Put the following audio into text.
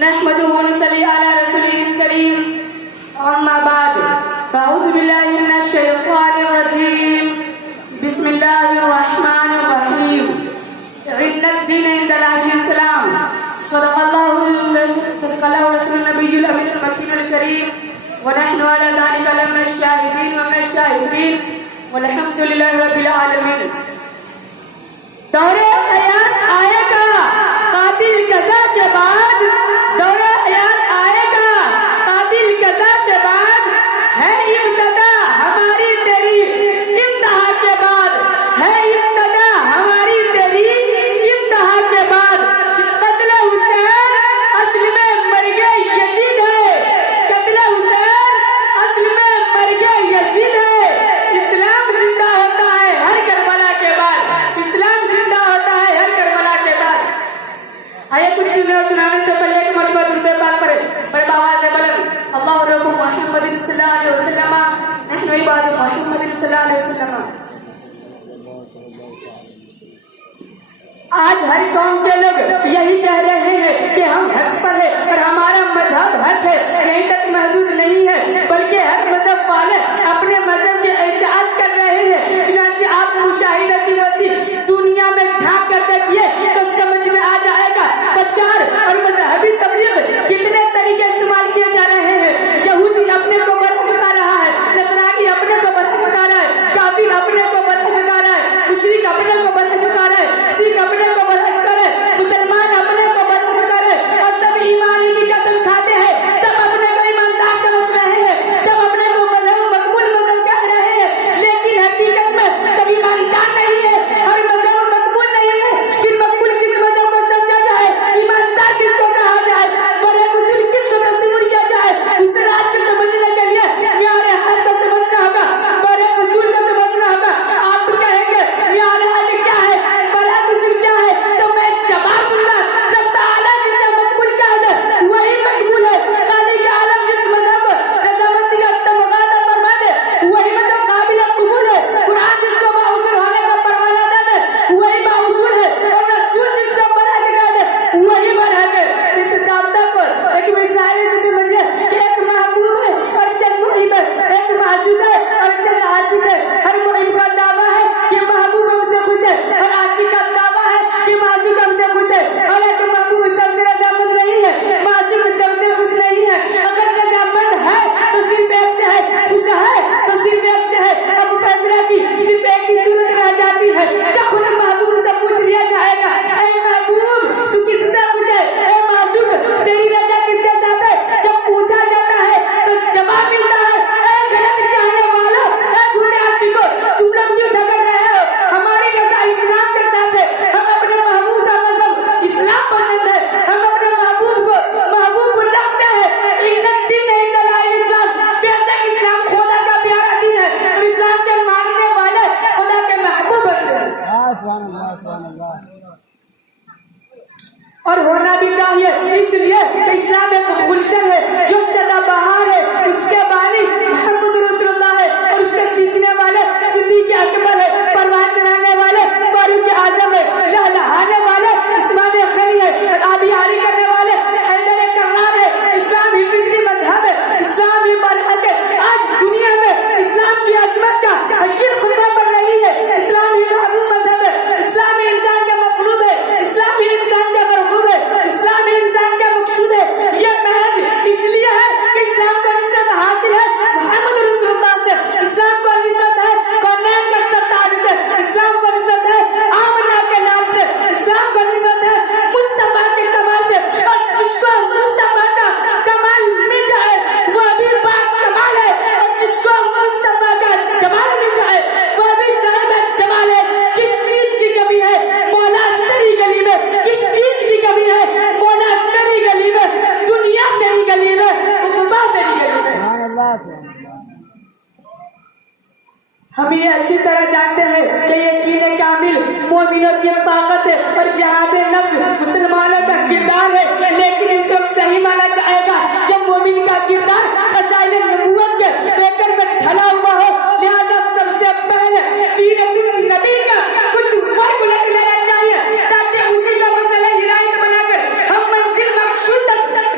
نحمده ونصلي على رسوله الكريم أما بعد فأعوذ بالله من الشيطان الرجيم بسم الله الرحمن الرحيم إن الدين عند الله الإسلام صدق الله رسول النبي الأمين المكين الكريم ونحن على ذلك لمن الشاهدين ومن الشاهدين والحمد لله رب العالمين. دورے حیات آئے گا قاتل قضا کے بعد، دورے حیات آئے گا قاتل قضا کے بعد، ہے ابتدا ہماری تیری انتہا کے بعد، ہے ابتدا ہماری تیری انتہا کے بعد. قتل حسین اصل میں مرگ یزید ہے، قتل حسین اصل میں مرگ یزید ہے. اسلام زندہ ہوتا ہے ہر کربلا کے بعد، اسلام زندہ ہوتا ہے ہر کربلا کے بعد. آئے کچھ سننے اور سنانے سے پہلے ایک مرتبہ درود پاک پڑھیں بڑے آواز بلند. اللہ رب محمد صلی اللہ علیہ وسلم نحن عباد محمد صلی اللہ علیہ وسلم. آج ہر قوم کے لوگ یہی کہہ رہے ہیں کہ ہم حق پر ہیں اور ہمارا مذہب حق ہے. یہیں تک محدود نہیں ہے بلکہ ہر مذہب والے اپنے مذہب کے اشاعت کر رہے ہیں. چنانچہ آپ مشاہدہ کی وسیع دنیا میں جھانک کر دیکھیے تو سمجھ میں آ جائے گا پرچار اور مذہبی تبلیغ کتنے طریقے استعمال کیے جا رہے ہیں. یہودی اپنے کو برحق بتا رہا ہے، نصرانی اپنے کو برحق بتا رہا ہے، کافر اپنے کو برحق بتا رہا ہے، مشرک اپنے کو برحق بتا رہا ہے، سکھ اپنے کو برحق کرے، مسلمان اپنے کو برحق کرے اور سب ایمانی کی قسم کھاتے ہیں. سب اپنے کو ایماندار سمجھ رہے ہیں، سب اپنے کو مذہب مقبول مذہب کہہ رہے ہیں، لیکن حقیقت میں سب ایماندار نہیں ہے اور مذہب مقبول نہیں ہے. پھر مقبول کس مذہب کو سمجھا جائے، ایماندار کس کو کہا جائے، برے اصول کس کو تصور کیا جائے؟ اس رات کو سمجھنے کے لیے میارے حق کو سمجھنا ہوگا، برے اصول کو سمجھنا ہوگا. آپ کہیں گے میارے حق کیا ہے، برے اصول کیا ہے، تو میں جواب دوں گا رب تعالیٰ جسے مقبول کہا ہے وہی مقبول ہے. خالق عالم جس مذہب کو رضامندی کا تمغاتا فرما دے وہی مذہب قابل قبول ہے. قرآن جس کو باصول ہونے کا پروانہ دے دے وہی باصول ہے، اور رسول جس کو برحق کہہ دے وہی برحق ہے. اس ضابطہ کو ایک مثال سے سمجھے کہ ایک محبوب ہے اور چند محب ہے، ایک معشوق ہے اور چند عاشق ہے. ہر محب کا دعویٰ ہے کہ محبوب ہم سے خوش ہے، اور عاشق کا دعویٰ ہے کہ معشوق ہم سے خوش ہے. اور ایک محبوب سب سے رضامند نہیں ہے، معشوق سب سے خوش نہیں ہے. اگر رضامند ہے تو صرف ایک سے ہے، خوش ہے تو صرف ایک سے ہے. اب فیصلہ کی صرف ایک کی صورت رہ جاتی ہے کہ خود محبوب سے پوچھ لیا جائے گا اے محبوب تو کس سے خوش ہے، اے معشوق تیری رضا کس کے ساتھ ہے. جب پوچھا جاتا ہے تو جواب ملتا ہے اے غلط چاہنے والوں، اے جھوٹے عاشقوں، تم لوگ کیوں جھگڑ رہے ہو؟ ہماری رضا اسلام کے ساتھ ہے. ہم اپنے محبوب کا مذہب اسلام پسند ہے، ہم اپنے محبوب کو محبوب رکھتے ہیں. ان الدین عند اللہ الاسلام، بے شک اسلام خدا کا پیارا دین ہے اور اسلام کے ماننے والے خدا کے محبوب ہوتے ہیں. اور ہونا بھی چاہیے، اس لیے کہ اسلام ایک گلشن ہے جو سدا بہار ہے. اس کے بانی محمد رسول اللہ ہے اور اس کے سینچنے والے صدیق اکبر ہے، پروان چڑھانے والے فاروق اعظم ہے، لہلہانے والے عثمان غنی ہے، اور آبیاری کرنے والے حیدر کرار ہے. اسلام ہی فطری مذہب ہے، اسلام ہی برحق ہے. آج دنیا میں اسلام کی عظمت کا حشر خطبہ پر رہی ہے. اسلام ہی محبوب مذہب ہے، اسلام ہی انسان کا مطلوب ہے، اسلام ہی انسان کا مرغوب ہے، اسلام ہی انسان کا مقصود ہے. یہ محض اس لیے ہے کہ اسلام کو نصرت حاصل ہے محمد رسول اللہ سے، اسلام کو نصرت ہے کونین کا سرتاج سے، اسلام کو نصرت ہے آمنہ کے لال سے، اسلام کو نصرت ہے مصطفیٰ کے کمال سے. اور جس کو مصطفیٰ کا کمال مل جائے وہ بھی باپ کمال ہے، اور جس کو مصطفیٰ کا جمال مل جائے وہ بھی صاحب جمال ہے. کس چیز کی کمی ہے مولا تیری گلی میں، کس چیز کی کمی ہے مولا تیری گلی میں، دنیا تیری گلی میں، عقبہ تیری گلی میں. ہم یہ اچھی طرح جانتے ہیں کہ یقین کامل مومنوں کی طاقت ہے اور جہاد نفس مسلمانوں کا کردار ہے. لیکن اس وقت صحیح مانا جائے گا جب مومن کا کردار خصائل نبوت کے پیکر میں ڈھلا ہوا ہو. لہذا سب سے پہلے سیرت النبی کا کچھ ورق الٹ لینا چاہیے تاکہ اسی کا مسئلہ ہدایت بنا کر ہم منزل مقصود تک